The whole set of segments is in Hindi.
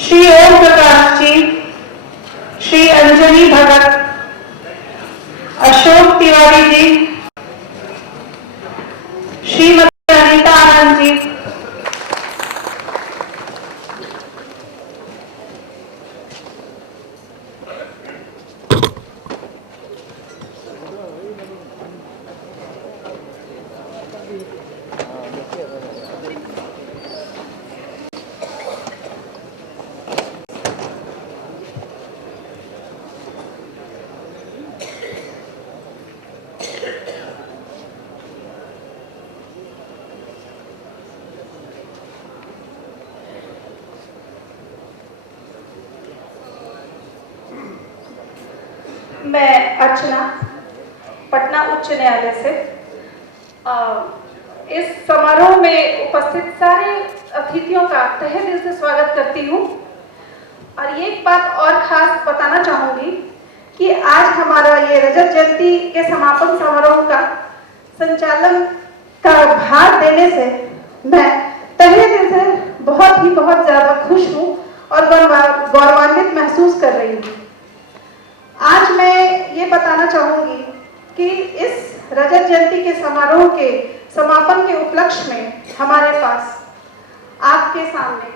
श्री ओम प्रकाश जी, श्री अंजलि भगत, अशोक तिवारी जी, श्रीमती अनीता आनंद जी, मैं अर्चना पटना उच्च न्यायालय से इस समारोह में उपस्थित सारे अतिथियों का तहे दिल से स्वागत करती हूँ। और ये एक बात और खास बताना चाहूंगी कि आज हमारा ये रजत जयंती के समापन समारोह का संचालन का भार देने से मैं तहे दिल से बहुत ज्यादा खुश हूँ और गौरवान्वित महसूस कर रही हूँ। आज मैं ये बताना चाहूंगी कि इस रजत जयंती के समारोह के समापन के उपलक्ष्य में हमारे पास आपके सामने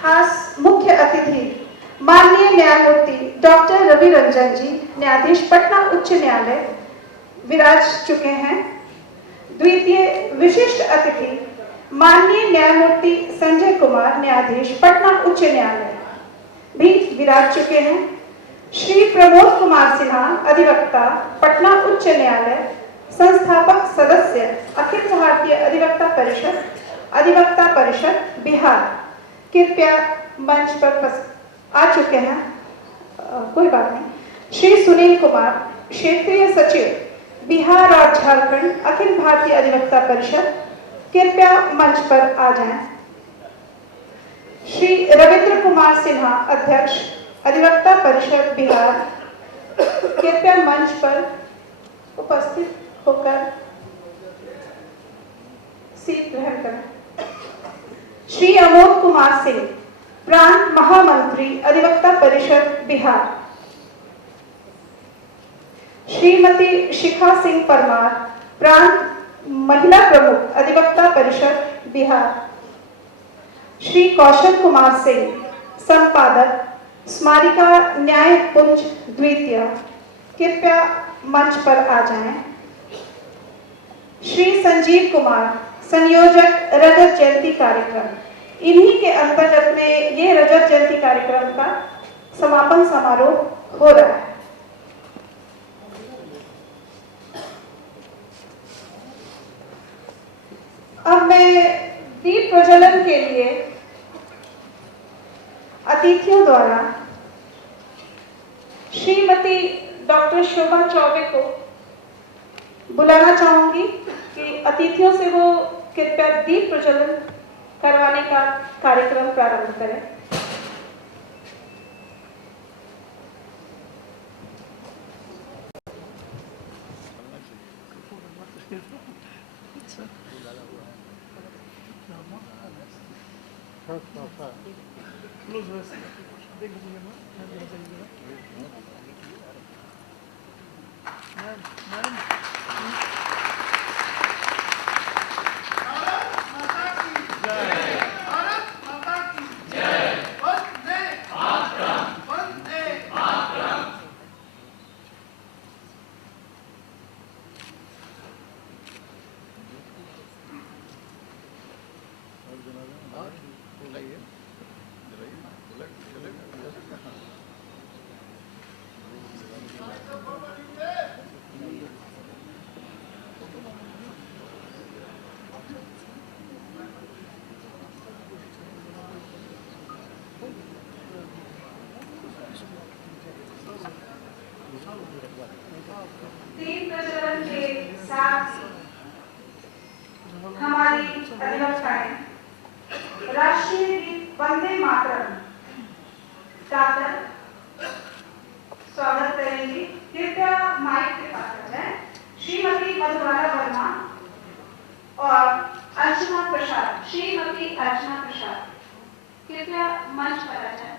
खास मुख्य अतिथि माननीय न्यायमूर्ति डॉक्टर रवि रंजन जी, न्यायाधीश पटना उच्च न्यायालय विराज चुके हैं। द्वितीय विशिष्ट अतिथि माननीय न्यायमूर्ति संजय कुमार, न्यायाधीश पटना उच्च न्यायालय भी विराज चुके हैं। श्री प्रमोद कुमार सिन्हा, अधिवक्ता, पटना उच्च न्यायालय, संस्थापक सदस्य, अखिल भारतीय अधिवक्ता परिषद बिहार, कृपया मंच पर आ चुके हैं। कोई बात नहीं। श्री सुनील कुमार, क्षेत्रीय सचिव, बिहार और झारखंड, अखिल भारतीय अधिवक्ता परिषद, कृपया मंच पर आ जाएं। श्री रविंद्र कुमार सिन्हा, अध्यक्ष, अधिवक्ता परिषद बिहार, कृपया मंच पर उपस्थित होकर सीट ग्रहण करें। श्री अमोद कुमार सिंह, प्रांत महामंत्री, अधिवक्ता परिषद बिहार। श्रीमती शिखा सिंह परमार, प्रांत महिला प्रमुख, अधिवक्ता परिषद बिहार। श्री कौशल कुमार सिंह, संपादक, स्मारिका न्याय पुंज द्वितीय, कृपया मंच पर आ जाएं। श्री संजीव कुमार, संयोजक, रजत जयंती कार्यक्रम। इन्हीं के अंतर्गत में ये रजत जयंती कार्यक्रम का समापन समारोह हो रहा है। अब मैं दीप प्रज्वलन के लिए अतिथियों द्वारा श्रीमती डॉक्टर शोभा चौबे को बुलाना चाहूंगी कि अतिथियों से वो कृपया दीप प्रज्वलन करवाने का कार्यक्रम प्रारंभ करें। दीप प्रज्वलन के साथ हमारी अधिवक्ताएं राष्ट्रीय गीत वंदे मातरम गाकर स्वागत करेंगी। कृपया माइक के पास आ जाएं। श्रीमती मधुबाला वर्मा और अर्चना प्रसाद, श्रीमती अर्चना प्रसाद। कृपया मंच पर आ जाए।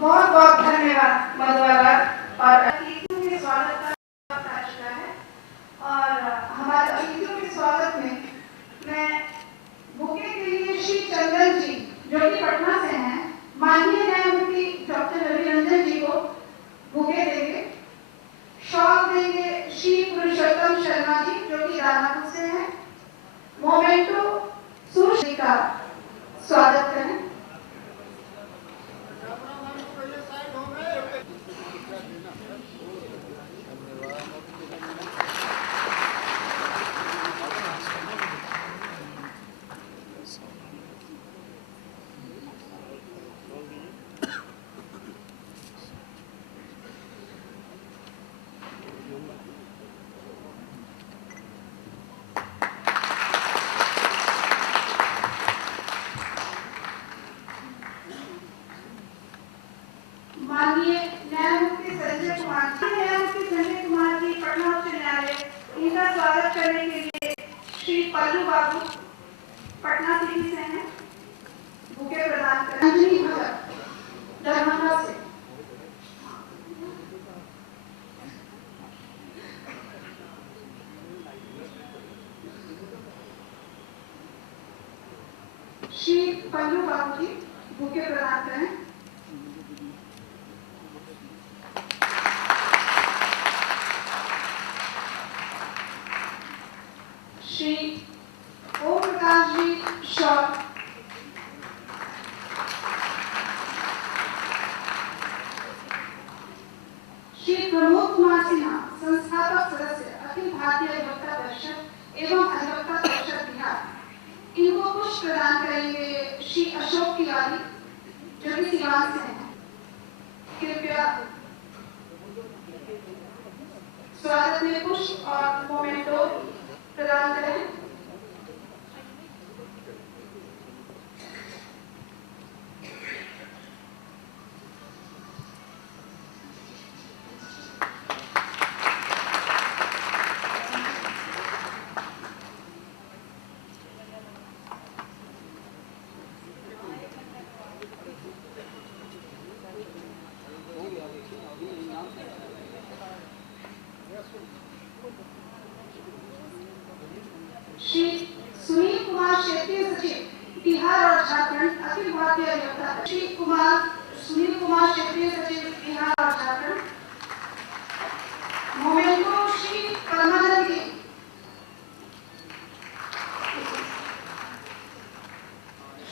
बहुत बहुत धन्यवाद मधुबाला। और अतिथियों के स्वागत का वक्त आ चुका है और हमारे अतिथियों के स्वागत में मैं बुके के लिए श्री चंदन जी जो कि पटना से हैं, माननीय न्यायमूर्ति डॉक्टर रवि रंजन जी को बुके देंगे। शॉल देंगे श्री पुरुषोत्तम शर्मा जी जो कि दानापुर से हैं। मोमेंटो सुश्री का स्वागत करें। माननीय न्यायमूर्ति संजय कुमार जी पटना उच्च न्यायालय, इनका स्वागत करने के लिए श्री पल्लू बाबू पटना सिटी से हैं, बुके प्रदान करें। अंजलि भगत दरभंगा से, श्री पल्लू बाबू जी बुके प्रदान करें। श्री ओम प्रकाश जी शॉल। श्री प्रमोद कुमार सिन्हा संस्थापक सदस्य अखिल भारतीय अधिवक्ता परिषद एवं अधिवक्ता परिषद बिहार, इनको पुष्प प्रदान करेंगे श्री अशोक तिवारी जो कि सिवान से हैं। कृपया स्वागत में पुष्प और मोमेंटो प्रदान करें। श्री सुनील कुमार क्षेत्रीय सचिव बिहार और झारखंड अखिल भारतीय अधिवक्ता। श्री सुनील कुमार क्षेत्रीय सचिव बिहार और झारखंड। मोमेंटो श्री परमानंद जी।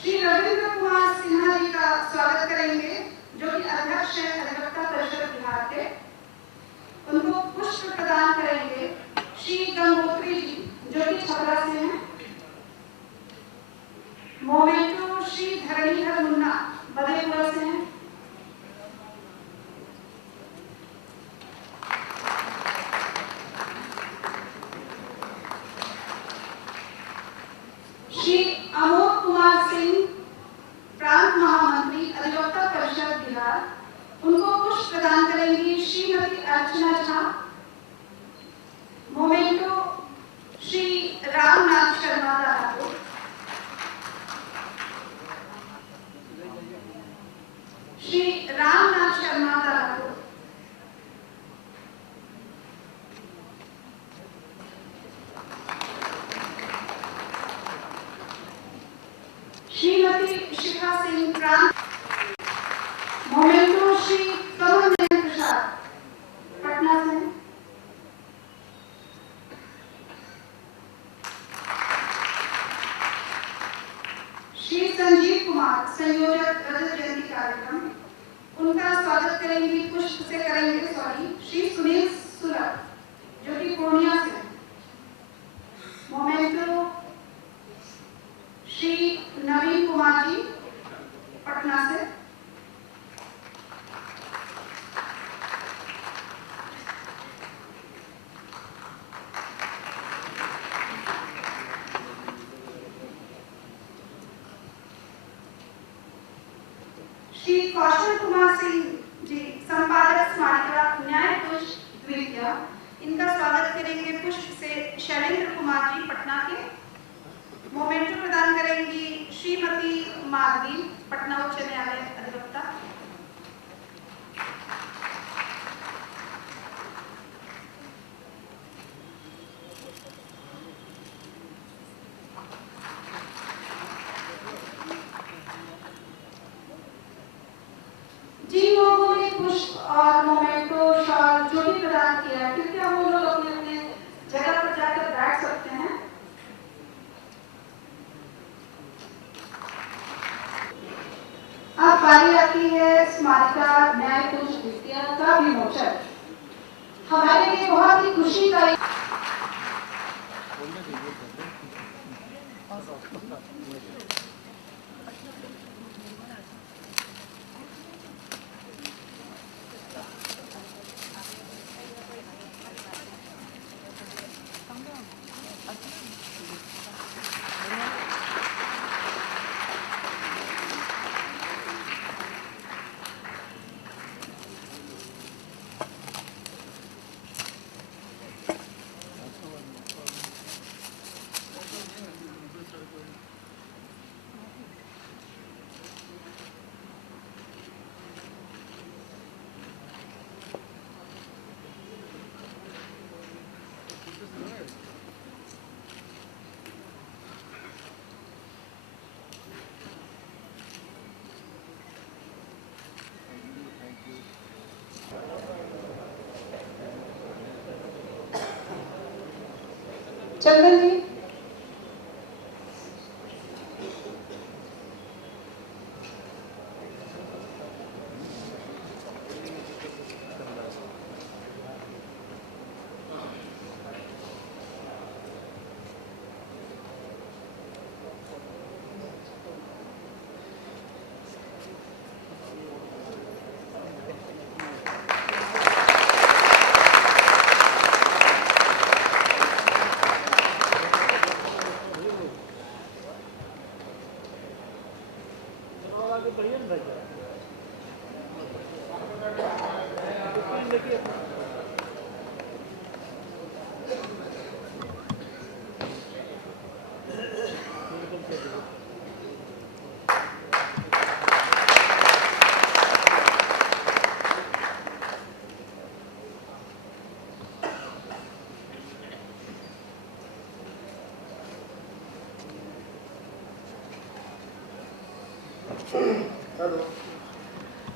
श्री रविंद्र कुमार सिन्हा जी का स्वागत करेंगे जो कि अध्यक्ष है अधिवक्ता परिषद बिहार के। उनको पुष्प प्रदान करेंगे श्री गंगोत्री जी जो कि छपरा से हैं। मोमेंटो श्री धरणीधर मुन्ना बदेपुरा से हैं। श्री अमोद कुमार सिंह प्रांत महामंत्री अधिवक्ता परिषद बिहार, उनको पुष्प प्रदान करेंगी श्रीमती अर्चना झा। मोमेंटो श्री रामनाथ शर्मा दारापुर। श्री रामनाथ शर्मा दारापुर। श्रीमती शिखा सिंह प्रांत। मोमेंटो श्री कमल प्रसाद पटना से। श्री संजीव कुमार संयोजक रजत जयंती कार्यक्रम, उनका स्वागत करेंगे पुष्प से करेंगे श्री सुनील सुलभ जो कि पूर्णिया से। मोमेंटो श्री नवीन कुमार जी पटना से। श्री कौशल कुमार सिंह जी संपादक स्मारिका न्यायकोश द्वितीय, इनका स्वागत करेंगे पुष्प से शैलेंद्र कुमार जी पटना के। मोमेंटो प्रदान करेंगी श्रीमती माधवी पटना उच्च न्यायालय अधिवक्ता। जिन लोगों ने पुष्प और मोमेंटो शॉल जो भी प्रदान किया है, कृपया वो लोग अपने अपने जगह पर जाकर बैठ सकते हैं। अब बारी आती है स्मारिका न्यायकोश द्वितीय का विमोचन। हमारे लिए बहुत ही खुशी का चंदन जी। हेलो,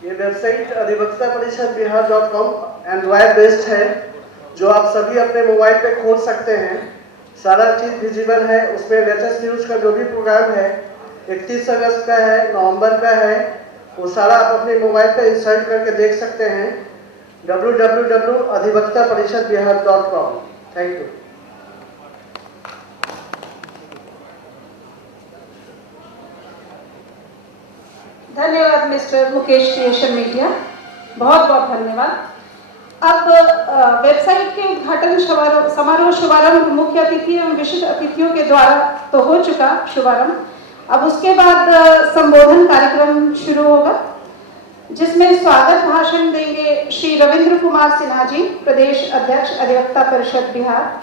ये वेबसाइट अधिवक्ता परिषद बिहार.com एंड्रॉयड बेस्ड है, जो आप सभी अपने मोबाइल पे खोल सकते हैं। सारा चीज़ विजिबल है, उसमें लेटेस्ट न्यूज़ का जो भी प्रोग्राम है 31 अगस्त का है, नवंबर का है, वो सारा आप अपने मोबाइल पे इंसर्ट करके देख सकते हैं। www.अधिवक्तापरिषदबिहार.com। Thank you. धन्यवाद मिस्टर मुकेश क्रिएशन मीडिया, बहुत बहुत धन्यवाद। अब वेबसाइट के उद्घाटन समारोह शुभारंभ मुख्य अतिथि एवं विशिष्ट अतिथियों के द्वारा तो हो चुका शुभारंभ। अब उसके बाद संबोधन कार्यक्रम शुरू होगा, जिसमें स्वागत भाषण देंगे श्री रविंद्र कुमार सिन्हा जी, प्रदेश अध्यक्ष अधिवक्ता परिषद बिहार।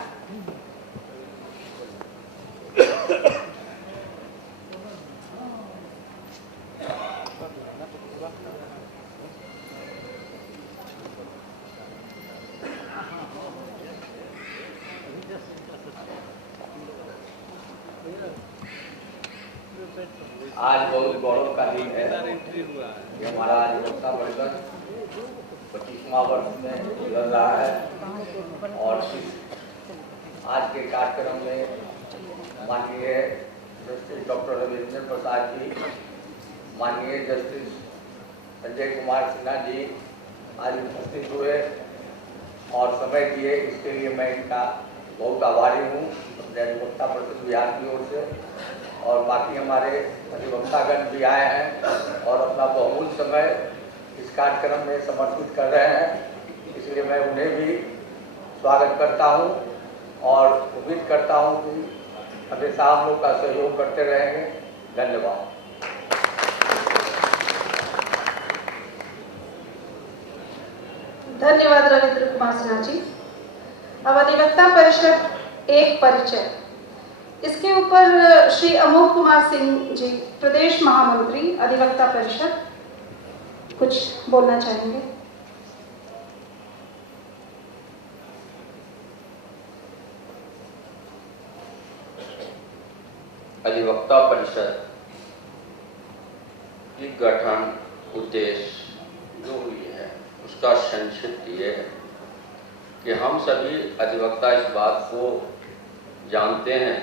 आज बहुत गौरव का दिन है कि हमारा अधिवक्ता परिषद 25वां वर्ष में गुजर रहा है और आज के कार्यक्रम में माननीय जस्टिस डॉक्टर रविंद्र प्रसाद जी, माननीय जस्टिस संजय कुमार सिन्हा जी आज उपस्थित हुए और समय दिए, इसके लिए मैं इनका बहुत आभारी हूँ अपने अधिवक्ता परिषद बिहार की ओर से। और बाकी हमारे अधिवक्तागण भी आए हैं और अपना बहुमूल्य समय इस कार्यक्रम में समर्पित कर रहे हैं, इसलिए मैं उन्हें भी स्वागत करता हूं और उम्मीद करता हूं कि हमेशा हम लोग का सहयोग करते रहेंगे। धन्यवाद। धन्यवाद रविंद्र कुमार सिन्हा जी। अब अधिवक्ता परिषद एक परिचय, इसके ऊपर श्री अमोद कुमार सिंह जी, प्रदेश महामंत्री अधिवक्ता परिषद, कुछ बोलना चाहेंगे। अधिवक्ता परिषद की गठन उद्देश्य जो हुई है उसका संक्षिप्त ये है कि हम सभी अधिवक्ता इस बात को जानते हैं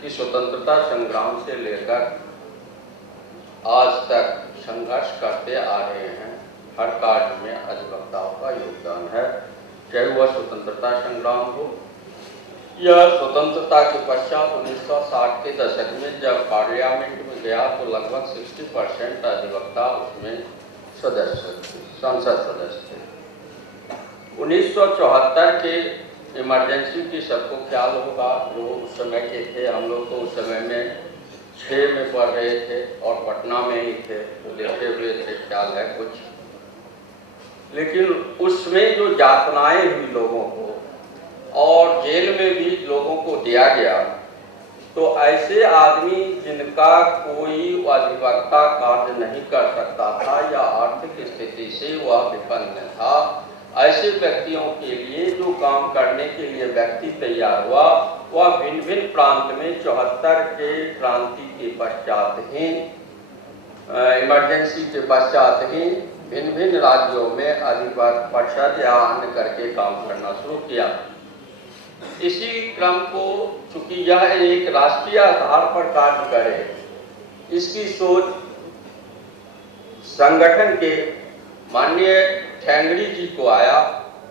कि स्वतंत्रता संग्राम से लेकर आज तक संघर्ष करते आ रहे हैं। हर कार्य में अधिवक्ताओं का योगदान है, चाहे वह स्वतंत्रता संग्राम हो या स्वतंत्रता के पश्चात 1960 के दशक में जब पार्लियामेंट में गया तो लगभग 60% अधिवक्ता उसमें सदस्य थे, संसद सदस्य थे। 1974 के इमरजेंसी की सबको ख्याल होगा, जो उस समय के थे, हम लोग तो उस समय में 6 में पढ़ रहे थे और पटना में ही थे, तो देखे हुए थे, ख्याल है कुछ। लेकिन उसमें जो यातनाएं हुई लोगों को और जेल में भी लोगों को दिया गया, तो ऐसे आदमी जिनका कोई अधिवक्ता कार्य नहीं कर सकता था या आर्थिक स्थिति से वह विपन्न था, ऐसे व्यक्तियों के लिए जो काम करने के लिए व्यक्ति तैयार हुआ, वह भिन्न भिन्न प्रांत में 74 के क्रांति के पश्चात ही, इमरजेंसी के पश्चात ही भिन्न भिन्न राज्यों में अधिवक्ता परिषद या अन्य करके काम करना शुरू किया। इसी क्रम को, चूंकि यह एक राष्ट्रीय आधार पर कार्य करे, इसकी सोच संगठन के माननीय ठेंगड़ी जी को आया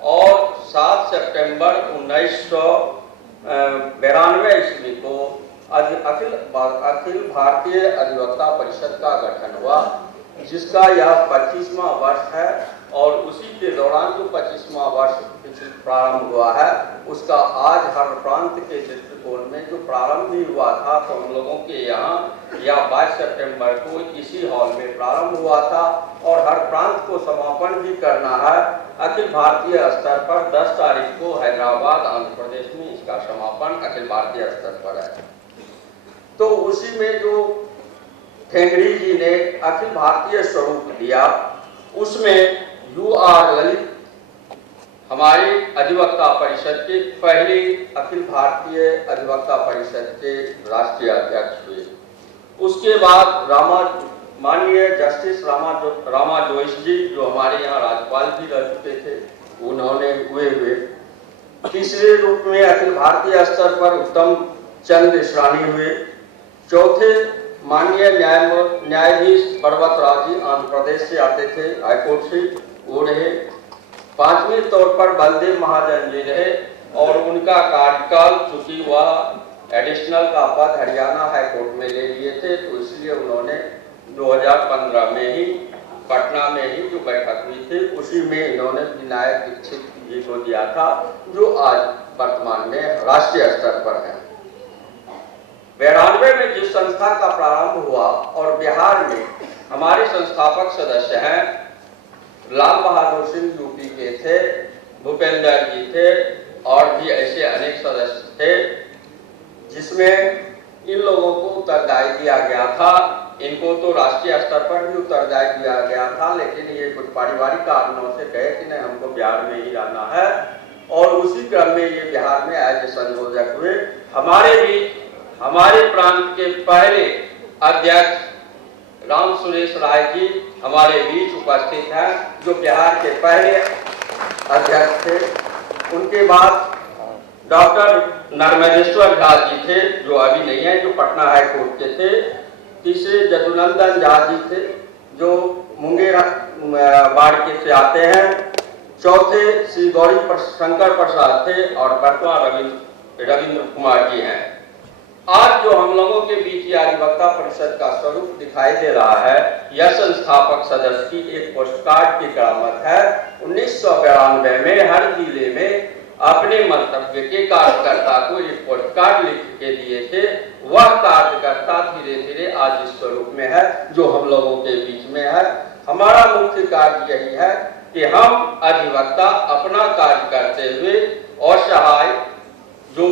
और 7 सितंबर 1992 ईस्वी को अखिल भारतीय अधिवक्ता परिषद का गठन हुआ, जिसका यह 25वां वर्ष है। और उसी के दौरान जो 25वां वर्ष प्रारंभ हुआ है, उसका आज हर प्रांत के दृष्टिकोण में जो प्रारंभ भी हुआ था, तो हम लोगों के यहाँ या 22 सितंबर को इसी हॉल में प्रारंभ हुआ था और हर प्रांत को समापन भी करना है। अखिल भारतीय स्तर पर 10 तारीख को हैदराबाद आंध्र प्रदेश में इसका समापन अखिल भारतीय स्तर पर है। तो उसी में जो ठेंगड़ी जी ने अखिल भारतीय स्वरूप दिया, उसमें UR ललित हमारे अधिवक्ता परिषद के पहले अखिल भारतीय अधिवक्ता परिषद के राष्ट्रीय अध्यक्ष हुए। उसके बाद माननीय जस्टिस रामा जोइस जी, जो हमारे यहाँ राज्यपाल भी रह चुके थे, उन्होंने हुए। तीसरे रूप में अखिल भारतीय स्तर पर उत्तम चंद ईसरानी हुए। चौथे माननीय न्यायाधीश पर्वत राव जी आंध्र प्रदेश से आते थे, हाईकोर्ट से, वो रहे। 5वें तौर पर बलदेव महाजन जी रहे और उनका कार्यकाल, चूंकि वह एडिशनल का पद हरियाणा हाईकोर्ट में ले लिए थे, तो इसलिए उन्होंने 2015 में ही पटना में ही जो बैठक हुई थी, उसी में इन्होंने विनायक दीक्षित जी को दिया था, जो आज वर्तमान में राष्ट्रीय स्तर पर है। 92 में जिस संस्था का प्रारंभ हुआ और बिहार में हमारे संस्थापक सदस्य हैं, लाल बहादुर सिंह यूपी के थे, भूपेंद्र जी थे और भी ऐसे अनेक सदस्य थे, जिसमें इन लोगों को उत्तरदायी दिया गया था। इनको तो राष्ट्रीय स्तर पर भी उत्तरदायी दिया गया था, लेकिन ये कुछ पारिवारिक कारणों से कहे कि नहीं, हमको बिहार में ही रहना है, और उसी क्रम में ये बिहार में एज संयोजक हुए। हमारे प्रांत के पहले अध्यक्ष राम सुरेश राय जी हमारे बीच उपस्थित हैं, जो बिहार के पहले अध्यक्ष थे। उनके बाद डॉक्टर नर्मदेश्वर झा जी थे, जो अभी नहीं है, जो पटना हाईकोर्ट के थे। तीसरे जदुनंदन झा जी थे, जो मुंगेर बाड़के से आते हैं। चौथे श्री गौरी शंकर प्रसाद थे और वर्तमान रविंद्र कुमार जी हैं। आज जो हम लोगों के बीच ये अधिवक्ता परिषद का स्वरूप दिखाई दे रहा है, यह संस्थापक सदस्य की एक पोस्टकार्ड की करामत है। 1992 में हर जिले में अपने मंतव्य के कार्यकर्ता को एक पोस्टकार्ड लिख के दिए थे। वह कार्यकर्ता धीरे धीरे आज इस स्वरूप में है, जो हम लोगों के बीच में है। हमारा मुख्य कार्य यही है कि हम अधिवक्ता अपना कार्य करते हुए असहाय, जो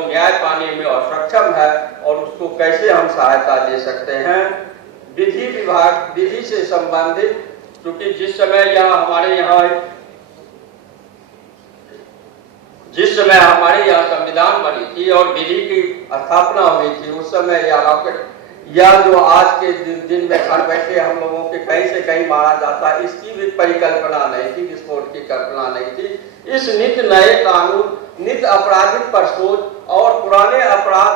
न्याय पाने में असक्षम है, और उसको कैसे हम सहायता दे सकते हैं। विधि से संबंधित, क्योंकि जिस समय हमारे यहाँ संविधान बनी थी और विधि की स्थापना हुई थी, उस समय या जो आज के दिन में घर बैठे हम लोगों के कहीं से कहीं मारा जाता, इसकी भी परिकल्पना नहीं थी, विस्फोट की कल्पना नहीं थी। इस नित्य नए कानून, नित्य अपराधिक पर सोच और पुराने अपराध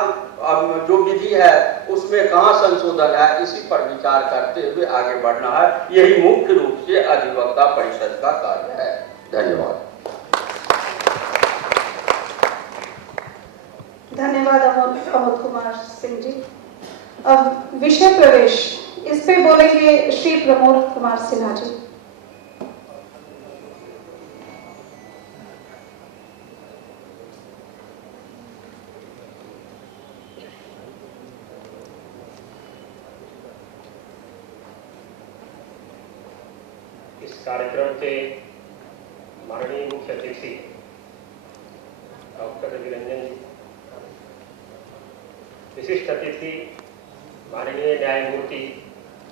जो विधि है उसमें कहाँ संशोधन है, इसी पर विचार करते हुए आगे बढ़ना है। यही मुख्य रूप से अधिवक्ता परिषद का कार्य है। धन्यवाद। धन्यवाद अमोद कुमार सिंह जी। अब विषय प्रवेश, इस पे बोलेंगे श्री प्रमोद कुमार सिन्हा जी। इस कार्यक्रम के माननीय मुख्य अतिथि डॉक्टर रविरंजन जी, विशिष्ट अतिथि माननीय न्यायमूर्ति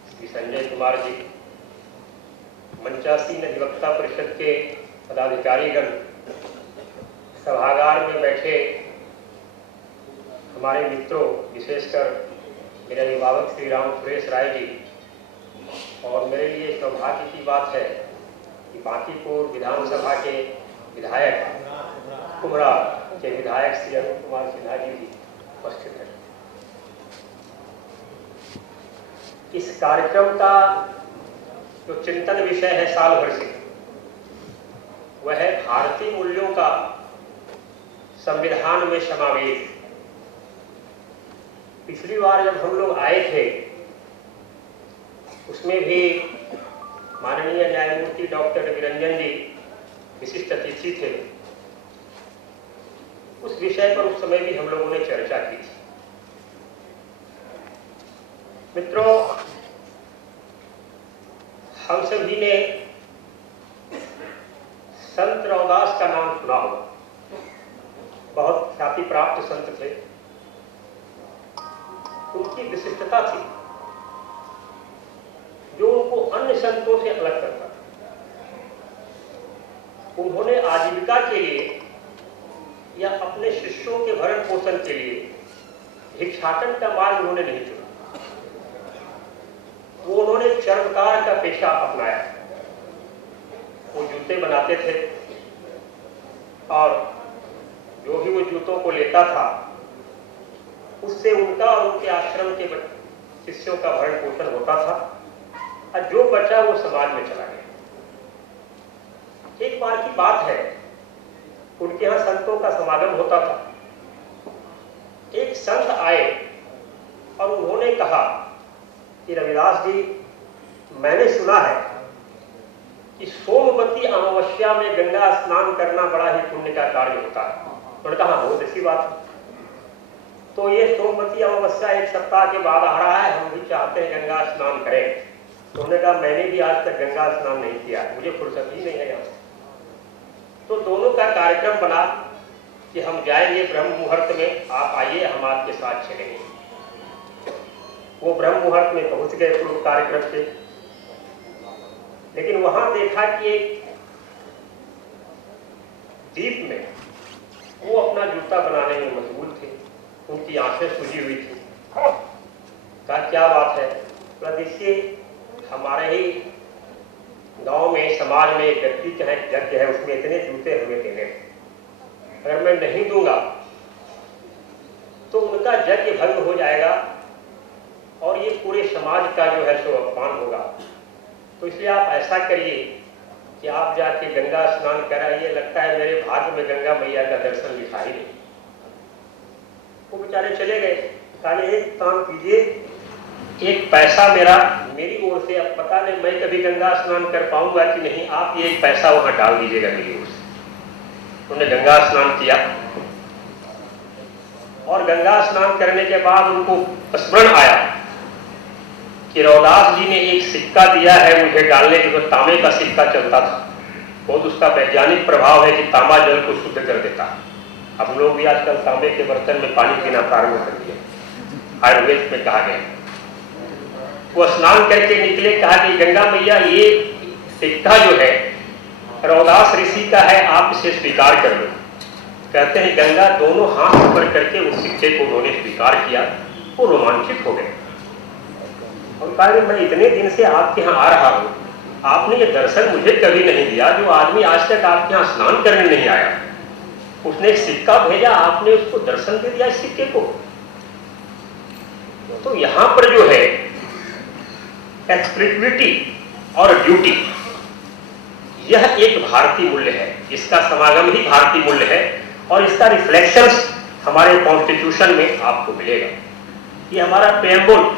श्री संजय कुमार जी, मंचासीन अधिवक्ता परिषद के पदाधिकारीगण, सभागार में बैठे हमारे मित्रों, विशेषकर मेरे अभिभावक श्री राम सुरेश राय जी, और मेरे लिए सौभाग्य की बात है कि बांकीपुर विधानसभा के विधायक कुमरा के विधायक श्री अरुण कुमार सिन्हा जी भी उपस्थित हैं। इस कार्यक्रम का जो चिंतन विषय है साल भर से, वह है भारतीय मूल्यों का संविधान में समावेश। पिछली बार जब हम लोग आए थे, उसमें भी माननीय न्यायमूर्ति डॉक्टर रविरंजन जी विशिष्ट अतिथि थे। उस विषय पर उस समय भी हम लोगों ने चर्चा की थी। मित्रों, हम सभी ने संत रौदास का नाम सुना होगा। बहुत ख्याति प्राप्त संत थे। उनकी विशिष्टता थी जो उनको अन्य संतों से अलग करता था। उन्होंने आजीविका के लिए या अपने शिष्यों के भरण पोषण के लिए भिक्षाटन का मार्ग उन्होंने नहीं चुना। वो उन्होंने चर्मकार का पेशा अपनाया। वो जूते बनाते थे और जो भी वो जूतों को लेता था, उससे उनका और उनके आश्रम के शिष्यों का भरण पोषण होता था, और जो बचा वो समाज में चला गया। एक बार की बात है, उनके यहाँ संतों का समागम होता था। एक संत आए और उन्होंने कहा कि रविदास जी, मैंने सुना है कि सोमवती अमावस्या में गंगा स्नान करना बड़ा ही पुण्य का कार्य होता है। उन्होंने कहा बहुत अच्छी बात है। तो ये सोमवती अमावस्या एक सप्ताह के बाद आ रहा है, हम भी चाहते हैं गंगा स्नान करें। तो उन्होंने कहा मैंने भी आज तक गंगा स्नान नहीं किया, मुझे फुर्सत ही नहीं है यहाँ। तो दोनों का कार्यक्रम बना कि हम जाएंगे ब्रह्म मुहूर्त में, आप आइए, हम आपके साथ चलेंगे। वो ब्रह्म मुहूर्त में पहुंच गए पूर्व कार्यक्रम से, लेकिन वहां देखा कि एक दीप में वो अपना जूता बनाने में मशगूल थे। उनकी आंखें सूजी हुई थी। कहा क्या बात है? देखिए, हमारे ही गांव में, समाज में एक व्यक्ति का यज्ञ है, उसमें इतने जूते हमें देने, अगर मैं नहीं दूंगा तो उनका यज्ञ भंग हो जाएगा और ये पूरे समाज का जो है सो अपमान होगा। तो इसलिए आप ऐसा करिए कि आप जाके गंगा स्नान कराइए। लगता है मेरे भाग्य में गंगा मैया का दर्शन लिखा ही नहीं। वो बेचारे चले गए। कहा एक काम कीजिए, एक पैसा मेरी ओर से, अब पता नहीं मैं कभी गंगा स्नान कर पाऊंगा कि नहीं, आप ये एक पैसा वहां डाल दीजिएगा मेरी ओर से। उन्होंने गंगा स्नान किया और गंगा स्नान करने के बाद उनको स्मरण आया कि रौदास जी ने एक सिक्का दिया है मुझे डालने के लिए। तांबे का सिक्का चलता था, बहुत उसका वैज्ञानिक प्रभाव है कि तांबा जल को शुद्ध कर देता है। हम लोग भी आजकल तांबे के बर्तन में पानी पीना प्रारंभ कर दिया, आयुर्वेद में कहा गया। वो स्नान करके निकले, कहा कि गंगा मैया ये सिक्का जो है रौदास ऋषि का है, आप इसे स्वीकार कर लो। कहते हैं गंगा दोनों हाथ ऊपर करके उस सिक्के को उन्होंने स्वीकार किया। वो रोमांचित हो गए और कहा मैं इतने दिन से आपके यहाँ आ रहा हूँ, आपने ये दर्शन मुझे कभी नहीं दिया। जो आदमी आज तक आपके यहाँ स्नान करने नहीं आया, उसने एक सिक्का भेजा, आपने उसको दर्शन दे दिया इस सिक्के को। तो यहां पर जो है स्पिरिचुअलिटी और ड्यूटी, यह एक भारतीय मूल्य है। इसका समागम ही भारतीय मूल्य है और इसका रिफ्लेक्शंस हमारे कॉन्स्टिट्यूशन में आपको मिलेगा। ये हमारा प्रेम्बल,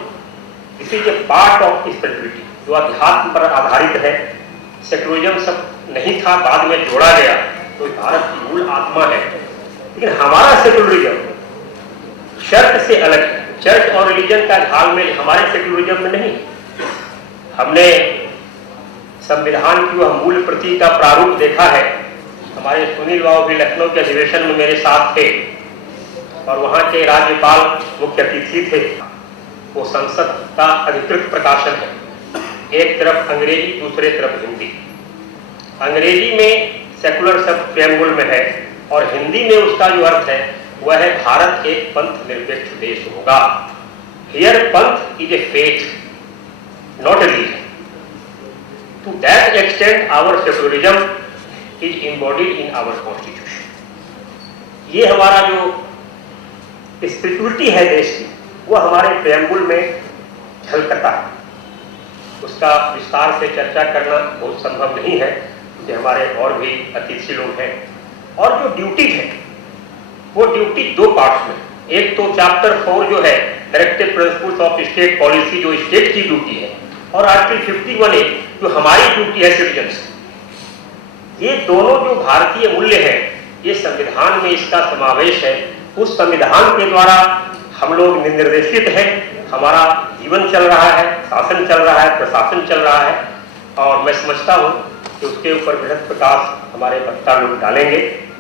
इसी के पार्ट ऑफ स्पिरिचुअलिटी जो अध्यात्म पर आधारित है। सेकुलरिज्म सब नहीं था, बाद में जोड़ा गया, तो भारत की मूल आत्मा है। लेकिन हमारा सेकुलरिज्म शर्त से अलग है। चर्च और रिलीजन का घालमेल हमारे सेकुलरिज्म में नहीं। हमने संविधान की वह मूल प्रति का प्रारूप देखा है। हमारे सुनील बाबू भी लखनऊ के अधिवेशन में मेरे साथ थे और वहां के राज्यपाल मुख्य अतिथि थे। वो संसद का अधिकृत प्रकाशन है। एक तरफ अंग्रेजी, दूसरे तरफ हिंदी। अंग्रेजी में सेकुलर शब्द प्रेम्बुल में है और हिंदी में उसका जो अर्थ है वह है भारत एक पंथ निरपेक्ष देश होगा। हियर पंथ is a faith, not a religion. To that extent, our secularism is embodied in our constitution. ये हमारा जो स्पिरिचुअलिटी है देश की, वो हमारे प्रेम्बुल में झलकता है। उसका विस्तार से चर्चा करना बहुत संभव नहीं है क्योंकि हमारे और भी अतिथि लोग हैं। और जो ड्यूटी है वो ड्यूटी दो पार्ट्स में, एक तो चैप्टर 4 जो है directive principles of state policy, जो स्टेट की ड्यूटी है, और आर्टिकल 51A जो हमारी ड्यूटी है सिटीजन्स। ये दोनों जो भारतीय मूल्य हैं, ये संविधान में इसका समावेश है। उस संविधान के द्वारा हम लोग निर्देशित हैं, हमारा जीवन चल रहा है, शासन चल रहा है, प्रशासन चल रहा है। और मैं समझता हूँ कि उसके ऊपर बृहद प्रकाश हमारे वक्ता लोग डालेंगे।